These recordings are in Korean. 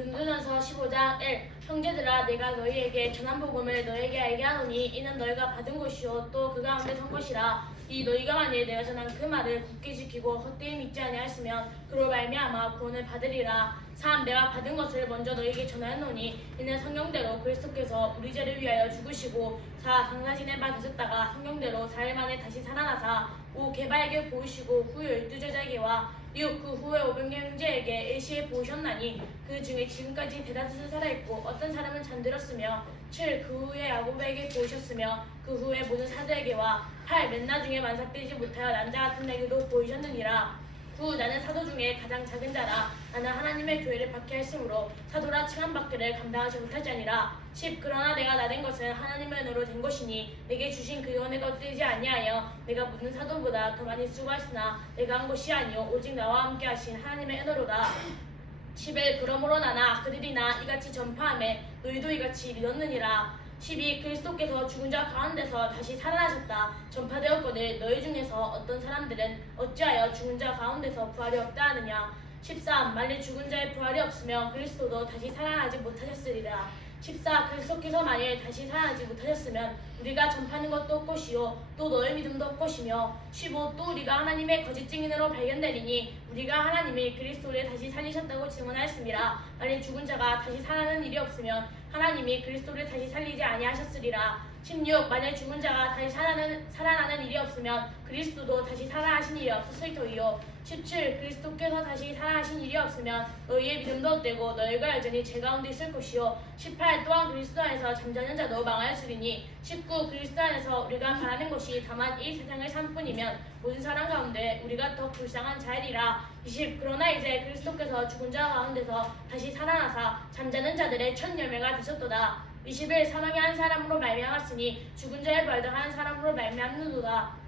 고린도전서 15장 1 형제들아 내가 너희에게 전한 복음을 너희에게 알게 하노니 이는 너희가 받은 것이요 또 그 가운데 선 것이라. 이 너희가 만일 내가 전한 그 말을 굳게 지키고 헛되이 믿지 아니하였으면 그로 말미암아 구원을 받으리라. 3 내가 받은 것을 먼저 너희에게 전하였노니 이는 성경대로 그리스도께서 우리 죄를 위하여 죽으시고 4 장사진의 바 되셨다가 성경대로 4일 만에 다시 살아나사 5 개바에게 보이시고 후 12제자에게와 6 그 후에 500명 형제에게 일시에 보이셨나니 그 중에 지금까지 대다수 살아있고 어떤 사람은 잠들었으며 7 그 후에 야곱에게 보이셨으며 그 후에 모든 사도에게와 8 맨나 중에 만삭되지 못하여 남자 같은 내게도 보이셨느니라. 9 나는 사도 중에 가장 작은 자라. 나는 하나님의 교회를 받게 하심으로 사도라 칭함받기를 감당하지 못하지 아니라. 10 그러나 내가 나된 것은 하나님의 은혜로 된 것이니 내게 주신 그 은혜가 얻지 아니하여 내가 모든 사도보다 더 많이 수고하였으나 내가 한 것이 아니요 오직 나와 함께 하신 하나님의 은혜로다. 11 그러므로 나나 그들이나 이같이 전파하매 너희도 이같이 믿었느니라. 12 그리스도께서 죽은 자 가운데서 다시 살아나셨다 전파되었거늘 너희 중에서 어떤 사람들은 어찌하여 죽은 자 가운데서 부활이 없다 하느냐. 13 만일 죽은 자의 부활이 없으면 그리스도도 다시 살아나지 못하셨으리라. 14 그리스도께서 만일 다시 살아나지 못하셨으면 우리가 전파하는 것도 헛것이요 또 너의 믿음도 헛것이며. 15 또 우리가 하나님의 거짓 증인으로 발견되리니 우리가 하나님이 그리스도를 다시 살리셨다고 증언하였습니다. 만일 죽은 자가 다시 살아나는 일이 없으면 하나님이 그리스도를 다시 살리지 아니하셨으리라. 16 만일 죽은 자가 다시 살아나는 일이 없으면 그리스도도 다시 살아나신 일이 없었을 터이요. 17 그리스도께서 다시 살아나신 일이 없으면 너희의 믿음도 헛되고 너희가 여전히 죄 가운데 있을 것이요. 18 또한 그리스도 안에서 잠자는 자도 망하였으리니. 19 그리스도 안에서 우리가 바라는 것이 다만 이 세상의 삶뿐이면 모든 사람 가운데 우리가 더 불쌍한 자이리라. 20 그러나 이제 그리스도께서 죽은 자 가운데서 다시 살아나사 잠자는 자들의 첫 열매가 되셨도다. 21 사망이 한 사람으로 말미암았으니 죽은 자의 부활도 한 사람으로 말미암는도다.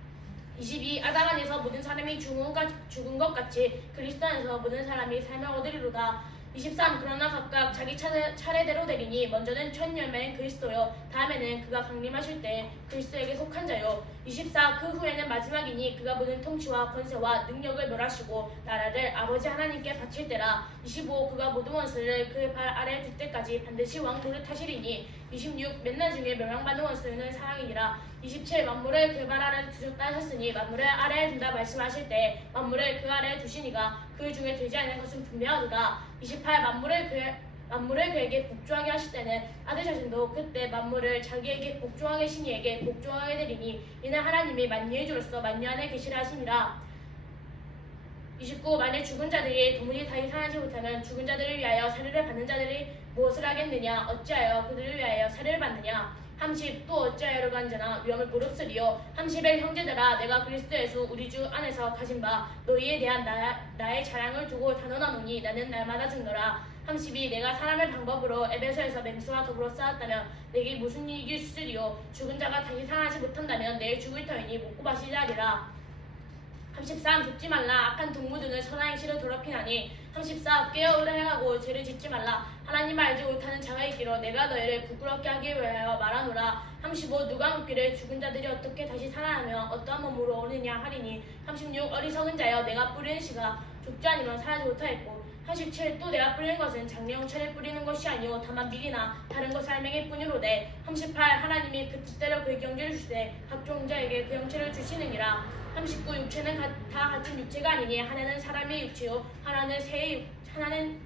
22 아담 안에서 모든 사람이 죽은 것 같이 그리스도 안에서 모든 사람이 삶을 얻으리로다. 23 그러나 각각 자기 차례대로 되리니 먼저는 첫 열매인 그리스도요 다음에는 그가 강림하실 때 그리스도에게 속한 자요. 24 그 후에는 마지막이니 그가 모든 통치와 권세와 능력을 멸하시고 나라를 아버지 하나님께 바칠 때라. 25 그가 모든 원수를 그 발 아래에 둘 때까지 반드시 왕노를 타시리니. 26 맨날 중에 멸망받는 원수는 사랑이니라. 27 만물을 그 발 아래에 두셨다 하셨으니 만물을 아래에 둔다 말씀하실 때 만물을 그 아래에 두시니가 그 중에 되지 않은 것은 분명하도다. 28 만물을 그에게 복종하게 하실 때는 아들 자신도 그때 만물을 자기에게 복종하게 신이에게 복종하게 되리니 이는 하나님이 만유의 주로서 만유 안에 계시라 하심이라. 29 만일 죽은 자들이 도무지 다시 살아나지 못하면 죽은 자들을 위하여 사례를 받는 자들이 무엇을 하겠느냐. 어찌하여 그들을 위하여 사례를 받느냐. 30 또 어찌하여 간자나 위험을 무릅쓰리요. 31 형제들아 내가 그리스도 예수 우리 주 안에서 가진 바 너희에 대한 나의 자랑을 두고 단언하노니 나는 날마다 죽노라. 32 내가 사람의 방법으로 에베소에서 맹수와 더불어 싸웠다면 내게 무슨 이익이 있으리요. 죽은 자가 다시 살아나지 못한다면 내일 죽을 터이니 먹고 마시자 하리라. 33 죽지 말라. 악한 동무들은 선한 행실을 더럽히나니. 34 깨어 의를 행하고 죄를 짓지 말라. 하나님을 알지 못하는 자가 있기로 내가 너희를 부끄럽게 하기 위하여 말하노라. 35 누가 묻기를 죽은 자들이 어떻게 다시 살아나며 어떠한 몸으로 오느냐 하리니. 36 어리석은 자여 내가 뿌리는 씨가 죽지 않으면 살아지 못하였고. 37 또 내가 뿌리는 것은 장래 영천에 뿌리는 것이 아니오 다만 밀이나 다른 것 살맹일 뿐이로되. 38 하나님이 그 뜻대로 그에게 영제를 주시되 각종 자에게 그 영체를 주시느니라. 39 육체는 다 같은 육체가 아니니 하나는 사람의 육체요 하나는 새의 하나는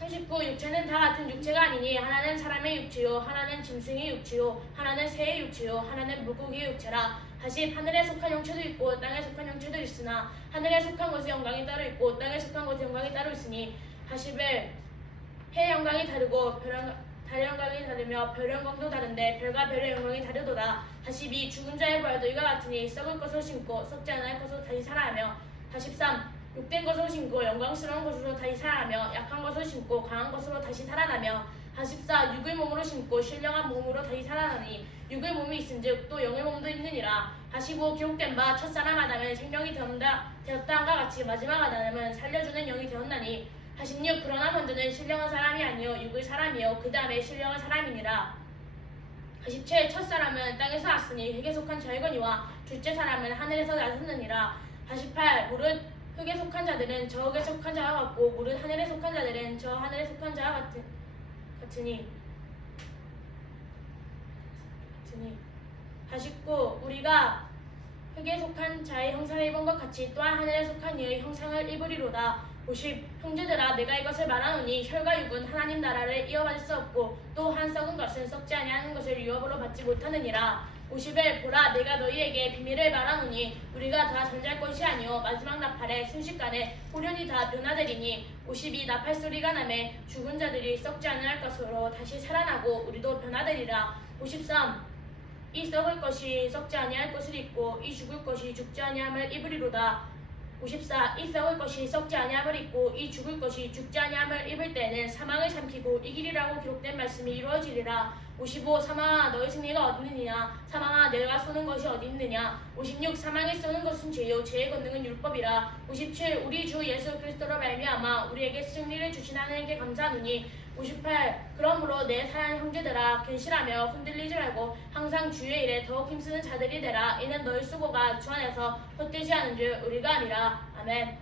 39 육체는 다 같은 육체가 아니니 하나는 사람의 육체요 하나는 짐승의 육체요 하나는 새의 육체요 하나는 물고기의 육체라. 다시 하늘에 속한 영체도 있고 땅에 속한 영체도 있으나 하늘에 속한 것의 영광이 따로 있고 땅에 속한 것의 영광이 따로 있으니. 41 해의 영광이 다르고 달의 영광이 다르며 별의 영광도 다른데 별과 별의 영광이 다르도다. 42 죽은 자의 부활도 이와 같으니 썩을 것을 신고 썩지 않을 것으로 다시 살아나며. 43 욕된 것을 신고 영광스러운 것으로 다시 살아나며 약한 것을 신고 강한 것으로 다시 살아나며. 44 육의 몸으로 신고 신령한 몸으로 다시 살아나니 육의 몸이 있은즉 또 영의 몸도 있느니라. 45 기록된 바 첫사람 아담은 생명이 되었다 함과 같이 마지막 아담은 살려주는 영이 되었나니. 46 그러나 먼저는 신령한 사람이 아니요 육의 사람이요 그 다음에 신령한 사람이니라. 47 첫사람은 땅에서 왔으니 흙에 속한 자이거니와 둘째 사람은 하늘에서 나섰느니라. 48 무릇 흙에 속한 자들은 저 흙에 속한 자와 같고 무릇 하늘에 속한 자들은 저 하늘에 속한 자와 같으니 49. 우리가 흙에 속한 자의 형상을 입은 것 같이 또한 하늘에 속한 이의 형상을 입으리로다. 50. 형제들아 내가 이것을 말하노니 혈과 육은 하나님 나라를 이어받을 수 없고 또 한 썩은 것은 썩지 아니하는 것을 유업으로 받지 못하느니라. 51. 보라 내가 너희에게 비밀을 말하노니 우리가 다 잠잘 것이 아니요 마지막 나팔에 순식간에 호련히 다 변화되리니. 52. 나팔 소리가 나매 죽은 자들이 썩지 아니할 것으로 다시 살아나고 우리도 변화되리라. 53. 이 썩을 것이 썩지 아니할 것을 입고 이 죽을 것이 죽지 아니함을 입으리로다. 54. 이 썩을 것이 썩지 아니함을 입고 이 죽을 것이 죽지 아니함을 입을 때에는 사망을 삼키고 이기리라고 기록된 말씀이 이루어지리라. 55. 사망아 너의 승리가 어디 있느냐 사망아 내가 쏘는 것이 어디 있느냐. 56. 사망이 쏘는 것은 죄요 죄의 권능은 율법이라. 57. 우리 주 예수 그리스도로 말미암아 우리에게 승리를 주신 하나님께 감사하노니. 58. 그러므로 내 사랑하는 형제들아 근실하며 흔들리지 말고 항상 주의 일에 더욱 힘쓰는 자들이 되라. 이는 너희 수고가 주 안에서 헛되지 않은 줄 우리가 아니라. 아멘.